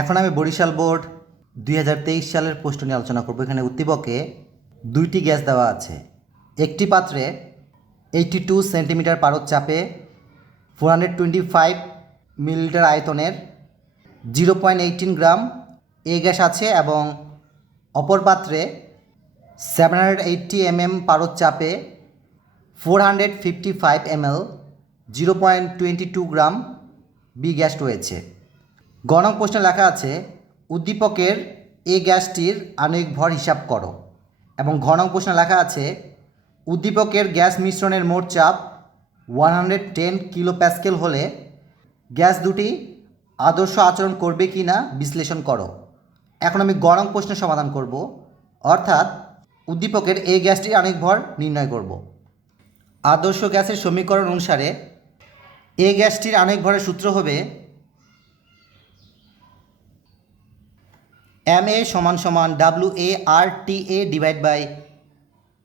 এখন আমি বরিশাল বোর্ড 2023 সালের প্রশ্ন নিয়ে আলোচনা করব। এখানে উদ্দীপকে দুইটি গ্যাস দেওয়া আছে। একটি পাত্রে 82 সেন্টিমিটার পারদ চাপে 425 মিলিলিটার আয়তনের 0.18 গ্রাম এ গ্যাস আছে এবং অপর পাত্রে 780 পারদ চাপে 455 ml 0.22 গ্রাম বি গ্যাস রয়েছে। গ নং প্রশ্নে লেখা আছে উদ্দীপকের এ গ্যাসটির আণবিক ভর হিসাব করো, এবং ঘ নং প্রশ্নে লেখা আছে উদ্দীপকের গ্যাস মিশ্রণের মোট চাপ 110 কিলো প্যাসকেল হলে গ্যাস দুটি আদর্শ আচরণ করবে কি না বিশ্লেষণ করো। এখন আমি গ নং প্রশ্নের সমাধান করব, অর্থাৎ উদ্দীপকের এ গ্যাসটির আণবিক ভর নির্ণয় করব। আদর্শ গ্যাসের সমীকরণ অনুসারে এ গ্যাসটির আণবিক ভরের সূত্র হবে MA = WARTA divide by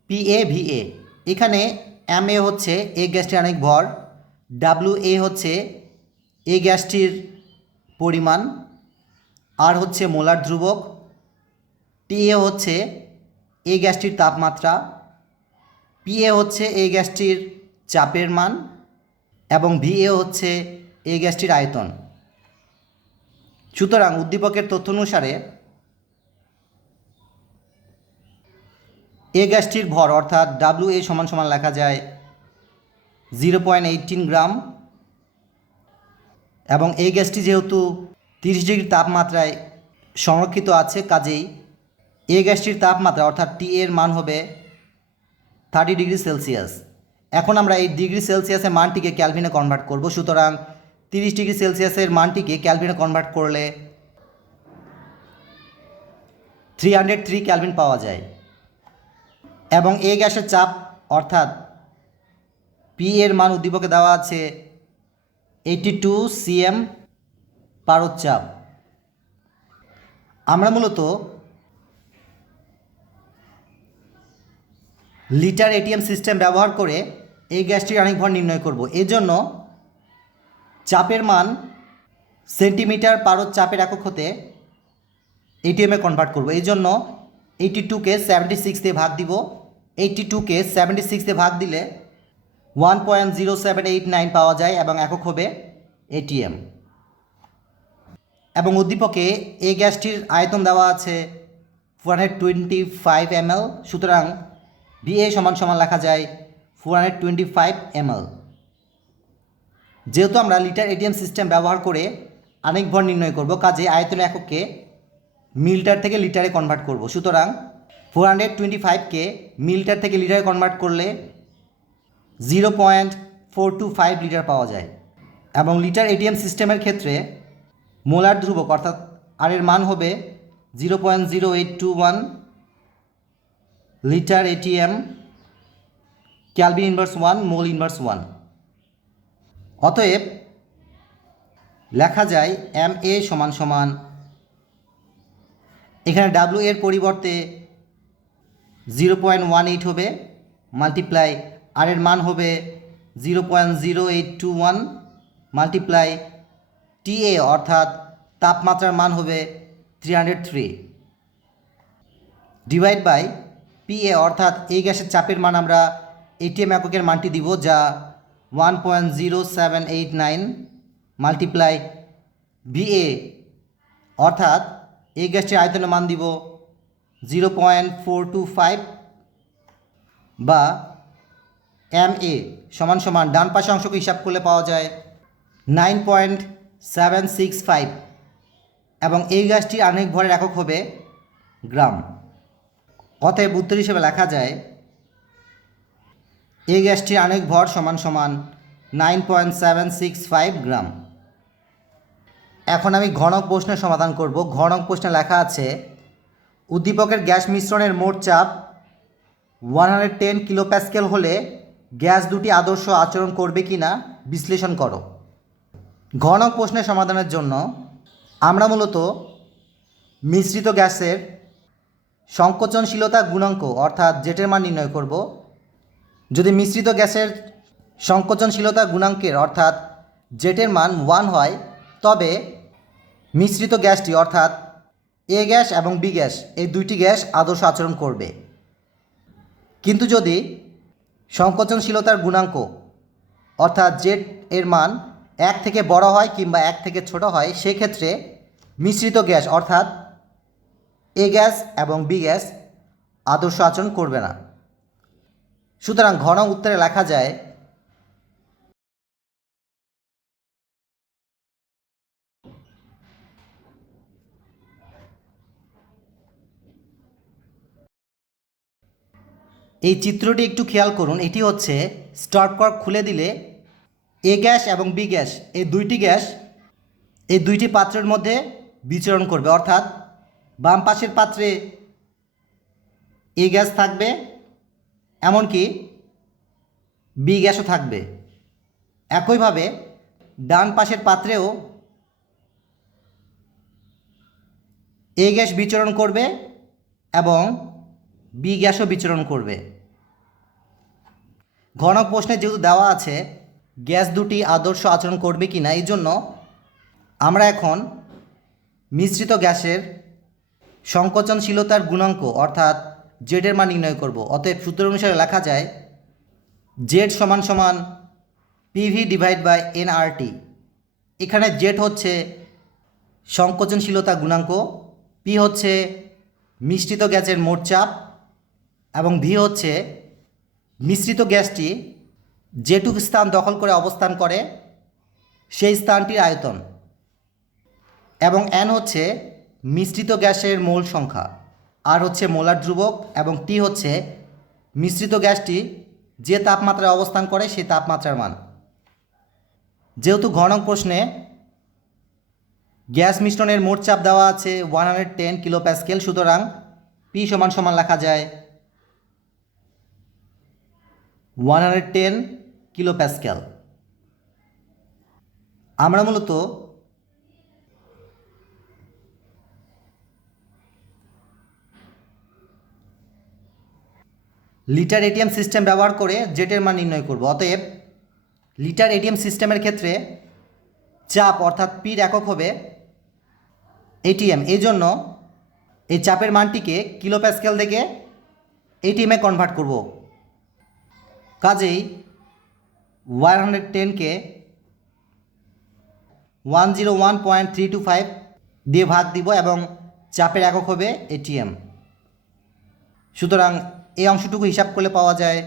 PAVA। এখানে MA হচ্ছে এ গ্যাসটির আণবিক ভর, WA হচ্ছে এ গ্যাসটির পরিমাণ, আর হচ্ছে মোলার ধ্রুবক, TA হচ্ছে এ গ্যাসটির তাপমাত্রা, PA হচ্ছে এ গ্যাসটির চাপের মান এবং VA হচ্ছে এ গ্যাসটির আয়তন। সুতরাং উদ্দীপকের তথ্য অনুসারে এ গ্যাসটির ভর অর্থাৎ WA = লেখা যায় 0.18 গ্রাম, এবং এই গ্যাসটি যেহেতু 30 ডিগ্রি তাপমাত্রায় সংরক্ষিত আছে, কাজেই এ গ্যাসটির তাপমাত্রা অর্থাৎ টি এর মান হবে 30 ডিগ্রি সেলসিয়াস। এখন আমরা এই ডিগ্রি সেলসিয়াসের মানটিকে ক্যালভিনে কনভার্ট করব। সুতরাং 30 ডিগ্রি সেলসিয়াসের মানটিকে ক্যালভিনে কনভার্ট করলে 303 ক্যালভিন পাওয়া যায়, এবং এ গ্যাসের চাপ অর্থাৎ পি এর মান উদ্দীপকে দেওয়া আছে 82 cm পারদ চাপ। আমরা মূলত লিটার এটিএম সিস্টেম ব্যবহার করে এই গ্যাসটির আণবিক ভর নির্ণয় করব। এজন্য চাপের মান সেন্টিমিটার পারদ চাপের একক হতে এটিএমে কনভার্ট করব। এই জন্য 82কে 76 দিয়ে ভাগ দিব। 82কে 76 দিয়ে ভাগ দিলে 1.0789 পাওয়া যায় এবং একক হবে এটিএম। এবং উদ্দীপকে এই গ্যাসটির আয়তন দেওয়া আছে 425 ml। সুতরাং VA = লেখা যায় 425 ml। যেহেতু আমরা লিটার এটিএম সিস্টেম ব্যবহার করে আণবিক ভর নির্ণয় করব, কাজে আয়তন এককে মিলিটার থেকে লিটারে কনভার্ট করব। সুতরাং 425কে মিলিটার থেকে লিটারে কনভার্ট করলে 0.425 লিটার পাওয়া যায়, এবং লিটার এটিএম সিস্টেমের ক্ষেত্রে মোলার ধ্রুবক অর্থাৎ আর এর মান হবে 0.0821 litre ATM Calvin inverse 1 mole inverse 1। অতএব লেখা যায় MA = এখানে W এর পরিবর্তে 0.18 হবে, মাল্টিপ্লাই আর এর মান হবে 0.0821 মাল্টিপ্লাই TA অর্থাৎ তাপমাত্রার মান হবে 303 ডিভাইড বাই PA অর্থাৎ এই গ্যাসের চাপের মান আমরা এটিএম এককের মানটি দিব, যা 1.0789 মাল্টিপ্লাই VA অর্থাৎ এই গ্যাসটির আয়তনের মান দিব 0.425 বা MA = ডান পাশে অংশকে হিসাব করলে পাওয়া যায় 9.765, এবং এই গ্যাসটির আণবিক ভরের একক হবে গ্রাম। অতএব উত্তর হিসেবে লেখা যায় এই গ্যাসটির আণবিক ভর = 9.765 গ্রাম। এখন আমি ঘ নং প্রশ্নের সমাধান করব। ঘ নং প্রশ্নে লেখা আছে উদ্দীপকের গ্যাস মিশ্রণের মোট চাপ 110 কিলো প্যাসকেল হলে গ্যাস দুটি আদর্শ আচরণ করবে কি না বিশ্লেষণ করো। ঘ নং প্রশ্নের সমাধানের জন্য আমরা মূলত মিশ্রিত গ্যাসের সংকোচনশীলতা গুণাঙ্ক অর্থাৎ জেটের মান নির্ণয় করব। যদি মিশ্রিত গ্যাসের সংকোচনশীলতা গুণাঙ্কের অর্থাৎ জেটের মান 1 হয়, তবে মিশ্রিত গ্যাসটি অর্থাৎ এ গ্যাস এবং বি গ্যাস এই দুইটি গ্যাস আদর্শ আচরণ করবে। কিন্তু যদি সংকোচনশীলতার গুণাঙ্ক অর্থাৎ জেড এর মান 1 থেকে বড় হয় কিংবা 1 থেকে ছোট হয়, সেক্ষেত্রে মিশ্রিত গ্যাস অর্থাৎ এ গ্যাস এবং বি গ্যাস আদর্শ আচরণ করবে না। সুতরাং ঘন উত্তরে লেখা যায় এই চিত্রটি একটু খেয়াল করুন। এটি হচ্ছে স্টার্ট কর্ক খুলে দিলে এ গ্যাস এবং বি গ্যাস এই দুইটি গ্যাস এই দুইটি পাত্রের মধ্যে বিচরণ করবে, অর্থাৎ বাম পাশের পাত্রে এ গ্যাস থাকবে, এমনকি বি গ্যাসও থাকবে। একইভাবে ডান পাশের পাত্রেও এ গ্যাস বিচরণ করবে এবং বি গ্যাসও বিচরণ করবে। ঘনক প্রশ্নে যেহেতু দেওয়া আছে গ্যাস দুটি আদর্শ আচরণ করবে কি না, এই জন্য আমরা এখন মিশ্রিত গ্যাসের সংকোচনশীলতার গুণাঙ্ক অর্থাৎ জেডের মান নির্ণয় করব। অতএব সূত্র অনুসারে লেখা যায় জেড সমান সমান পিভি ডিভাইড বাই এনআরটি। এখানে জেড হচ্ছে সংকোচনশীলতা গুণাঙ্ক, পি হচ্ছে মিশ্রিত গ্যাসের মোট চাপ এবং ভি হচ্ছে মিশ্রিত গ্যাসটি যেটুকু স্থান দখল করে অবস্থান করে সেই স্থানটির আয়তন, এবং এন হচ্ছে মিশ্রিত গ্যাসের মোল সংখ্যা, আর হচ্ছে মোলার ধ্রুবক, এবং টি হচ্ছে মিশ্রিত গ্যাসটি যে তাপমাত্রায় অবস্থান করে সেই তাপমাত্রার মান। যেহেতু ঘনক প্রশ্নে গ্যাস মিশ্রণের মোট চাপ দেওয়া আছে 110 কিলোপ্যাসকেল, সুতরাং পি সমান সমান লেখা যায় 110 কিলোপ্যাসকেল। আমরা মূলত লিটার এটিএম সিস্টেম ব্যবহার করে জেটের মান নির্ণয় করব। অতএব লিটার এটিএম সিস্টেমের ক্ষেত্রে চাপ অর্থাৎ পির একক হবে এটিএম। এই জন্য এই চাপের মানটিকে কিলোপ্যাসকেল থেকে এটিএমে কনভার্ট করব। কাজেই 110কে 101.325 দিয়ে ভাগ দিব এবং চাপের একক হবে এটিএম। সুতরাং এই অংশটুকু হিসাব করলে পাওয়া যায়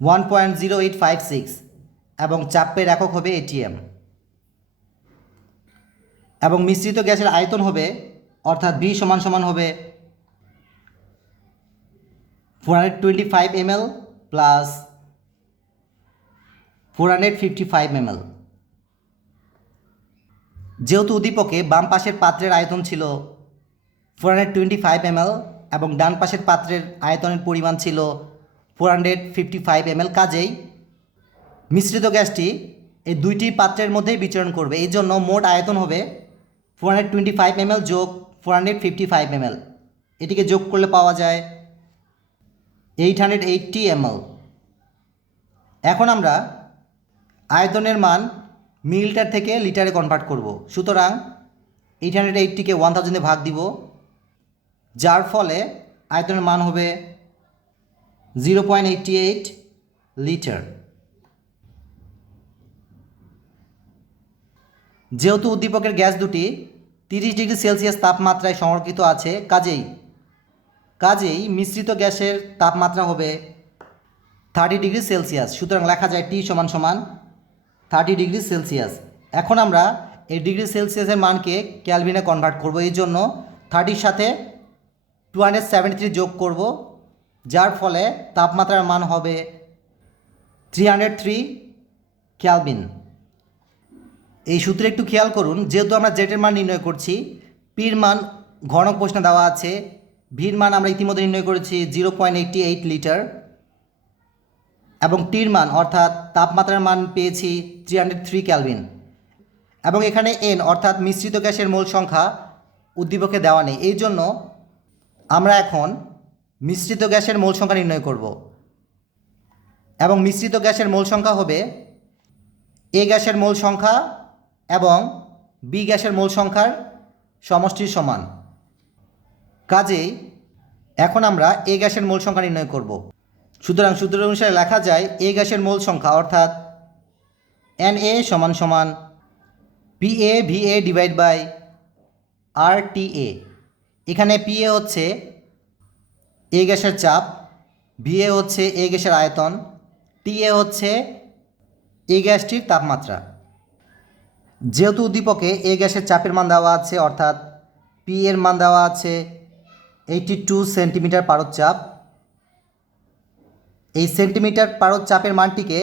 1.0856 এবং চাপের একক হবে এটিএম। এবং মিশ্রিত গ্যাসের আয়তন হবে অর্থাৎ বি সমান সমান হবে 425 ml প্লাস 455 ml। যেহেতু উদ্দীপকে বাম পাশের পাত্রের আয়তন ছিল 425 ml এবং ডান পাশের পাত্রের আয়তনের পরিমাণ ছিল 455 ml, কাজেই মিশ্রিত গ্যাসটি এই দুইটি পাত্রের মধ্যেই বিচরণ করবে। এই জন্য মোট আয়তন হবে 425 ml যোগ 455 ml। এটিকে যোগ করলে পাওয়া যায় 880 ml। এখন আমরা আয়তনের মান মিলিলিটার থেকে লিটারে কনভার্ট করব। সুতরাং 880কে 1000 দিয়ে ভাগ দিব, যার ফলে আয়তনের মান হবে 0.88 লিটার। যেহেতু উদ্দীপকের গ্যাস দুটি 30 ডিগ্রি সেলসিয়াস তাপমাত্রায় সংরক্ষিত আছে, কাজেই মিশ্রিত গ্যাসের তাপমাত্রা হবে 30 ডিগ্রি সেলসিয়াস। সুতরাং লেখা যায় টি সমান সমান 30 ডিগ্রি সেলসিয়াস। এখন আমরা এই ডিগ্রি সেলসিয়াসের মানকে ক্যালভিনে কনভার্ট করব। এই জন্য 30 সাথে 273 যোগ করব, যার ফলে তাপমাত্রার মান হবে 303 ক্যালভিন। এই সূত্রে একটু খেয়াল করুন, যেহেতু আমরা জেটের মান নির্ণয় করছি, পির মান ঘনক প্রশ্নে দেওয়া আছে, ভির মান আমরা ইতিমধ্যে নির্ণয় করেছি 0.88 লিটার, এবং টির মান অর্থাৎ তাপমাত্রার মান পেয়েছি 303 ক্যালভিন। এবং এখানে এন অর্থাৎ মিশ্রিত গ্যাসের মোল সংখ্যা উদ্দীপকে দেওয়া নেই, এই জন্য আমরা এখন মিশ্রিত গ্যাসের মোল সংখ্যা নির্ণয় করব। এবং মিশ্রিত গ্যাসের মোল সংখ্যা হবে এ গ্যাসের মোল সংখ্যা এবং বি গ্যাসের মোল সংখ্যার সমষ্টির সমান। কাজেই এখন আমরা এ গ্যাসের মোল সংখ্যা নির্ণয় করব। সুতরাং সূত্র অনুসারে লেখা যায় এ গ্যাসের মোল সংখ্যা অর্থাৎ Na সমান সমান PA VA divide by RTA। এখানে PA হচ্ছে এ গ্যাসের চাপ, VA হচ্ছে এ গ্যাসের আয়তন, TA হচ্ছে এ গ্যাসটির তাপমাত্রা। যেহেতু উদ্দীপকে এ গ্যাসের চাপের মান দেওয়া আছে অর্থাৎ পি এর মান দেওয়া আছে 82 সেন্টিমিটার পারদ চাপ, এই সেন্টিমিটার পারদ চাপের মানটিকে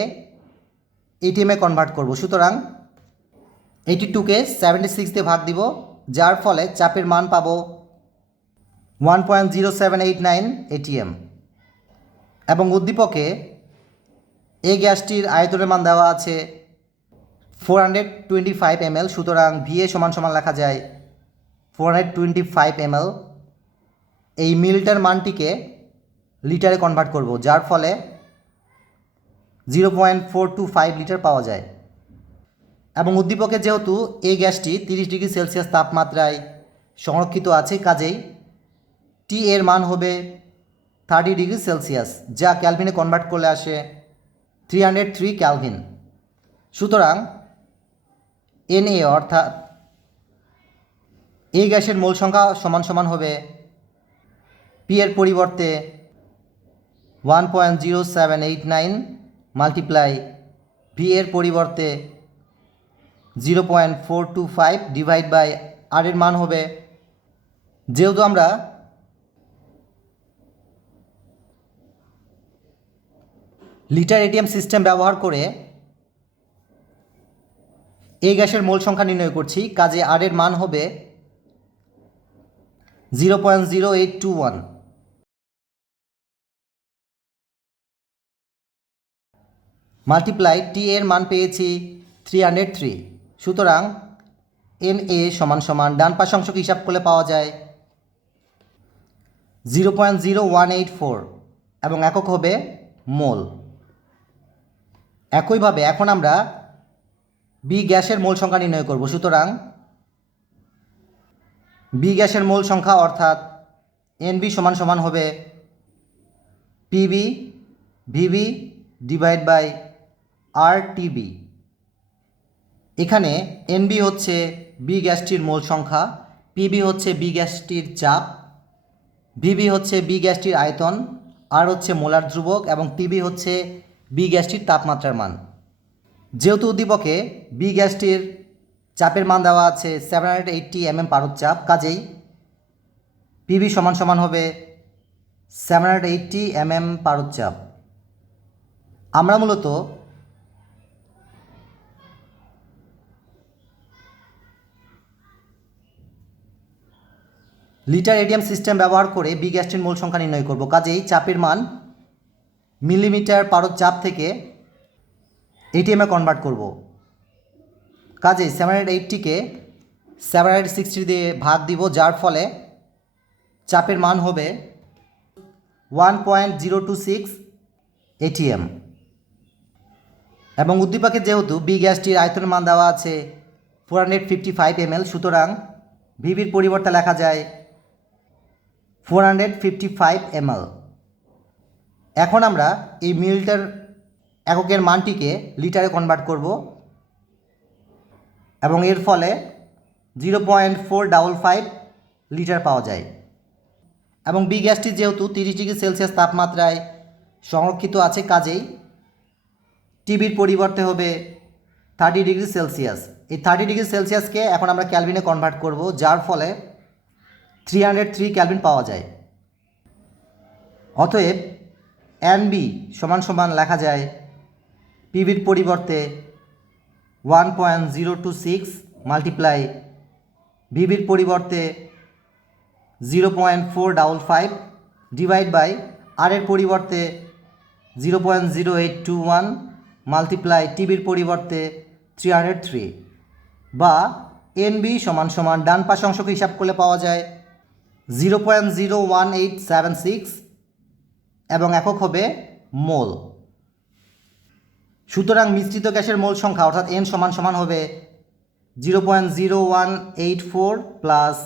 এটিএমে কনভার্ট করব। সুতরাং 82কে 76 দিয়ে ভাগ দিব, যার ফলে চাপের মান পাবো 1.0789 ATM। এবং উদ্দীপকে এই গ্যাসটির আয়তনের মান দেওয়া আছে 425 ml। সুতরাং VA সমান সমান লেখা যায় 425 ml। এই মিলটার মানটিকে লিটারে কনভার্ট করব, যার ফলে 0.425 লিটার পাওয়া যায়। এবং উদ্দীপকে যেহেতু এই গ্যাসটি 30 ডিগ্রি সেলসিয়াস তাপমাত্রায় সংরক্ষিত আছে, কাজেই টি এর মান হবে 30 ডিগ্রি সেলসিয়াস, যা ক্যালভিনে কনভার্ট করলে আসে 303 ক্যালভিন। সুতরাং Na অর্থাৎ এই গ্যাসের মোল সংখ্যা সমান সমান হবে পি এর পরিবর্তে 1.0789 মাল্টিপ্লাই ভি এর পরিবর্তে 0.425 ডিভাইড বাই আর এর মান হবে, যেহেতু আমরা লিটার এটিএম সিস্টেম ব্যবহার করে এই গ্যাসের মোল সংখ্যা নির্ণয় করছি, কাজে আর এর মান হবে 0.0821। মাল্টিপ্লাই টি এর মান পেয়েছি 303। সুতরাং Na সমান সমান ডান পাশ অংশকে হিসাব করলে পাওয়া যায় 0.0184 এবং একক হবে মোল। একইভাবে এখন আমরা বি গ্যাসের মোল সংখ্যা নির্ণয় করব। সুতরাং বি গ্যাসের মোল সংখ্যা অর্থাৎ NB সমান সমান হবে PB VB divide by RTB। এখানে NB হচ্ছে বি গ্যাসটির মোল সংখ্যা, PB হচ্ছে বি গ্যাসটির চাপ, VB হচ্ছে বি গ্যাসটির আয়তন, আর হচ্ছে মোলার ধ্রুবক এবং PB হচ্ছে বি গ্যাসটির তাপমাত্রার মান। যেহেতু উদ্দীপকে বি গ্যাসটির চাপের মান দেওয়া আছে 780 mm পারদ চাপ, কাজেই PB সমান সমান হবে 780 mm পারদ চাপ। আমরা মূলত লিটার এটিএম সিস্টেম ব্যবহার করে বি গ্যাসটির মোল সংখ্যা নির্ণয় করব। কাজেই চাপের মান মিলিমিটার পারদ চাপ থেকে এটিএমে কনভার্ট করব। কাজেই 780কে 760 দিয়ে ভাগ দিব, যার ফলে চাপের মান হবে 1.026 ATM। এবং উদ্দীপকে যেহেতু বি গ্যাসটির আয়তনের মান দেওয়া আছে 455 ml, সুতরাং ভিবির পরিবর্তে লেখা যায় 455 ml। এখন আমরা এই মিলিটার এককের মানটিকে লিটারে কনভার্ট করব এবং এর ফলে 0.455 লিটার পাওয়া যায়। এবং বি গ্যাসটি যেহেতু 30 ডিগ্রি সেলসিয়াস তাপমাত্রায় সংরক্ষিত আছে, কাজেই টিবির পরিবর্তে হবে 30 ডিগ্রি সেলসিয়াস। এই 30 ডিগ্রি সেলসিয়াসকে এখন আমরা ক্যালভিনে কনভার্ট করব, যার ফলে 303 ক্যালভিন পাওয়া যায়। অতএব NB সমান সমান লেখা যায় পিবির পরিবর্তে 1.026 মাল্টিপ্লাই ভিবির পরিবর্তে 0.455 ডিভাইড বাই আর এর পরিবর্তে 0.0821 মাল্টিপ্লাই টিবির পরিবর্তে 303, বা NB সমান সমান ডান পাশ অংশকে হিসাব করলে পাওয়া যায় 0.01876 এবং একক হবে মোল। সুতরাং মিশ্রিত গ্যাসের মোল সংখ্যা অর্থাৎ N সমান সমান হবে 0.0184 প্লাস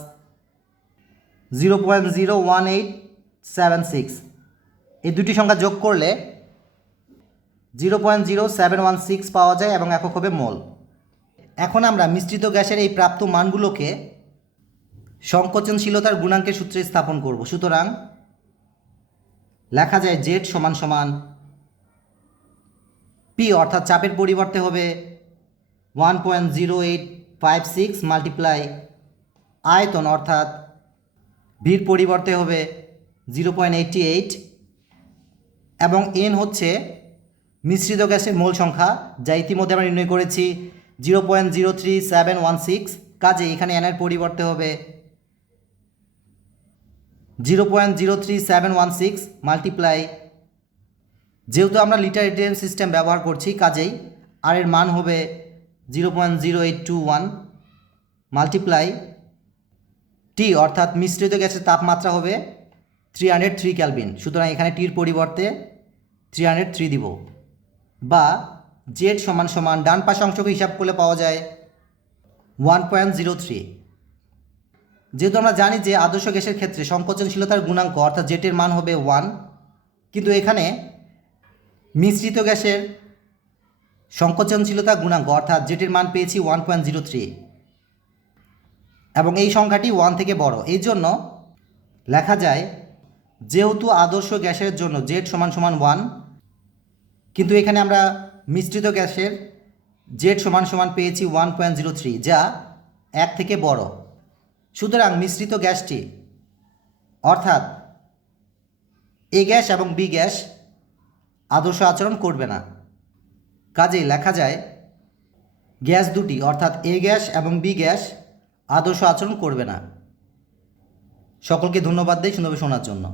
0.01876, এই দুটি সংখ্যা যোগ করলে 0.0716 পাওয়া যায় এবং একক হবে মোল। এখন আমরা মিশ্রিত গ্যাসের এই প্রাপ্ত মানগুলোকে সংকোচনশীলতার গুণাঙ্কের সূত্রে স্থাপন করব। সুতরাং লেখা যায় জেড সমান সমান পি অর্থাৎ চাপের পরিবর্তে হবে 1.0856 মাল্টিপ্লাই আয়তন অর্থাৎ ভির পরিবর্তে হবে 0.88 এবং এন হচ্ছে মিশ্রিত গ্যাসের মোল সংখ্যা, যা ইতিমধ্যে আমরা নির্ণয় করেছি 0.03716। কাজে এখানে এনের পরিবর্তে হবে 0.03716 মাল্টিপ্লাই, যেহেতু আমরা লিটার এটিএম সিস্টেম ব্যবহার করছি কাজেই আর এর মান হবে 0.0821 মাল্টিপ্লাই টি অর্থাৎ মিশ্রিত গ্যাসের তাপমাত্রা হবে 303 কেলভিন। সুতরাং এখানে টির পরিবর্তে 303 দিব, বা জেড সমান সমান ডান পাশে অংশকে হিসাব করলে পাওয়া যায় 1.03। যেহেতু আমরা জানি যে আদর্শ গ্যাসের ক্ষেত্রে সংকোচনশীলতার গুণাঙ্ক অর্থাৎ জেটের মান হবে 1, কিন্তু এখানে মিশ্রিত গ্যাসের সংকোচনশীলতা গুণাঙ্ক অর্থাৎ জেটের মান পেয়েছি 1.03 এবং এই সংখ্যাটি 1 থেকে বড়। এই জন্য লেখা যায় যেহেতু আদর্শ গ্যাসের জন্য জেড সমান সমান 1, কিন্তু এখানে আমরা মিশ্রিত গ্যাসের জেড সমান সমান পেয়েছি 1.03, যা 1 থেকে বড়। সুতরাং মিশ্রিত গ্যাসটি অর্থাৎ এ গ্যাস এবং বি গ্যাস আদর্শ আচরণ করবে না। কাজেই লেখা যায় গ্যাস দুটি অর্থাৎ এ গ্যাস এবং বি গ্যাস আদর্শ আচরণ করবে না। সকলকে ধন্যবাদ দেই সুন্দরভাবে শোনার জন্য।